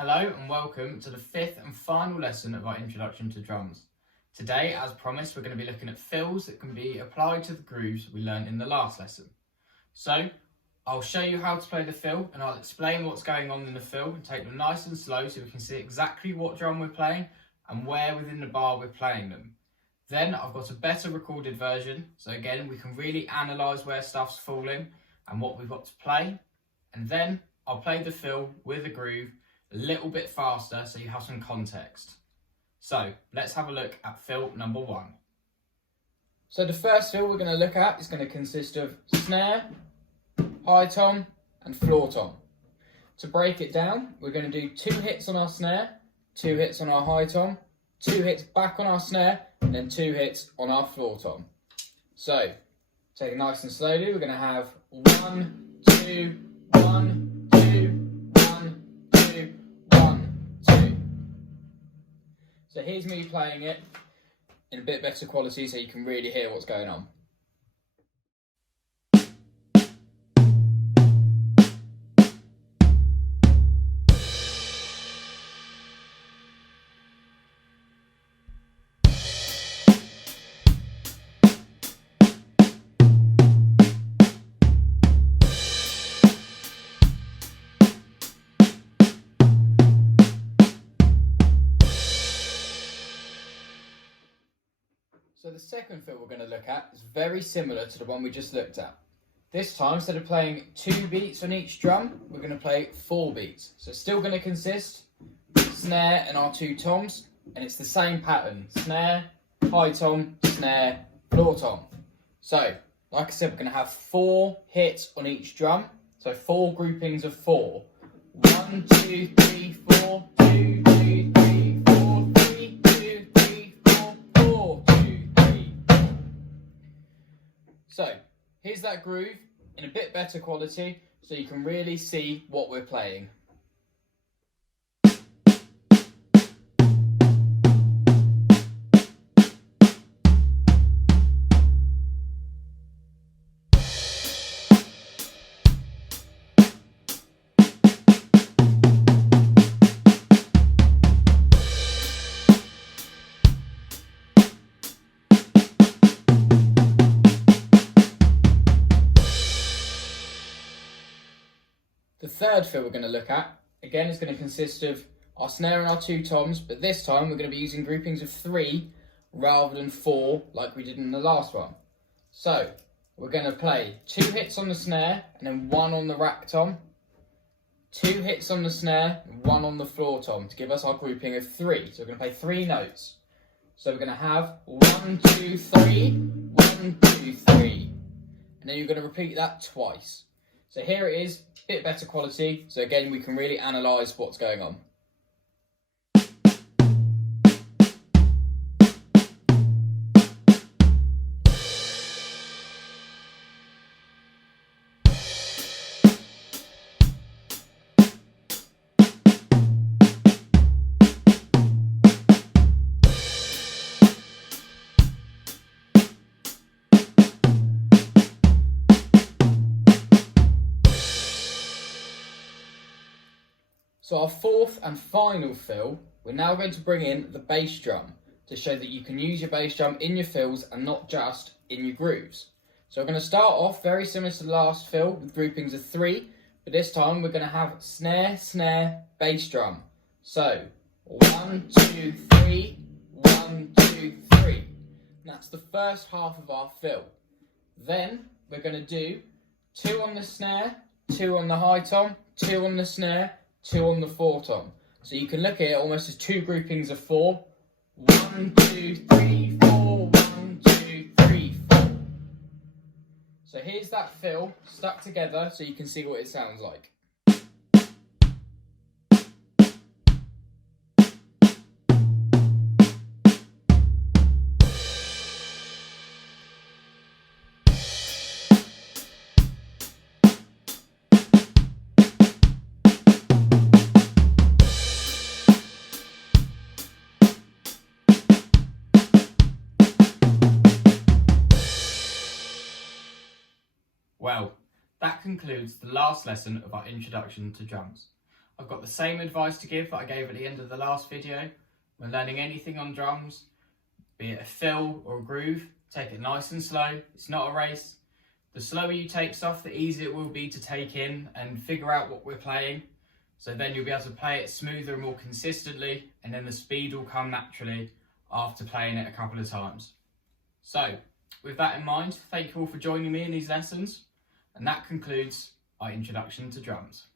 Hello and welcome to the fifth and final lesson of our introduction to drums. Today, as promised, we're going to be looking at fills that can be applied to the grooves we learned in the last lesson. So, I'll show you how to play the fill and I'll explain what's going on in the fill and take them nice and slow so we can see exactly what drum we're playing and where within the bar we're playing them. Then I've got a better recorded version, so again we can really analyse where stuff's falling and what we've got to play. And then I'll play the fill with a groove a little bit faster so you have some context. So let's have a look at fill number one. So the first fill we're going to look at is going to consist of snare, high tom and floor tom. To break it down, we're going to do 2 hits on our snare, 2 hits on our high tom, 2 hits back on our snare and then 2 hits on our floor tom. So take it nice and slowly, we're going to have 1, 2, 1, 2, 1, 2, 1, 2. So here's me playing it in a bit better quality so you can really hear what's going on. So the second fill we're going to look at is very similar to the one we just looked at. This time, instead of playing 2 beats on each drum, we're going to play 4 beats. So it's still going to consist snare and our 2 toms, and it's the same pattern: snare, high tom, snare, floor tom. So, like I said, we're going to have 4 hits on each drum, so 4 groupings of 4. 1, 2, 3, 4, 2, 2, 3, 4, 3, 2, 3, 4, 4, 2, 3, 4. So, here's that groove in a bit better quality so you can really see what we're playing. The third fill we're going to look at, again, is going to consist of our snare and our 2 toms, but this time we're going to be using groupings of 3 rather than 4 like we did in the last one. So, we're going to play 2 hits on the snare and then 1 on the rack tom, 2 hits on the snare and 1 on the floor tom to give us our grouping of 3. So we're going to play 3 notes. So we're going to have 1, 2, 3, 1, 2, 3. And then you're going to repeat that twice. So here it is, a bit better quality, so again we can really analyse what's going on. So our fourth and final fill, we're now going to bring in the bass drum to show that you can use your bass drum in your fills and not just in your grooves. So we're going to start off very similar to the last fill with groupings of 3, but this time we're going to have snare, snare, bass drum. So 1, 2, 3, 1, 2, 3. And that's the first half of our fill. Then we're going to do 2 on the snare, 2 on the high tom, 2 on the snare, 2 on the floor tom. So you can look at it almost as 2 groupings of 4. 1, 2, 3, 4, 1, 2, 3, 4. So here's that fill stuck together so you can see what it sounds like. Well, that concludes the last lesson of our introduction to drums. I've got the same advice to give that I gave at the end of the last video. When learning anything on drums, be it a fill or a groove, take it nice and slow. It's not a race. The slower you take stuff, the easier it will be to take in and figure out what we're playing. So then you'll be able to play it smoother and more consistently, and then the speed will come naturally after playing it a couple of times. So, with that in mind, thank you all for joining me in these lessons, and that concludes our introduction to drums.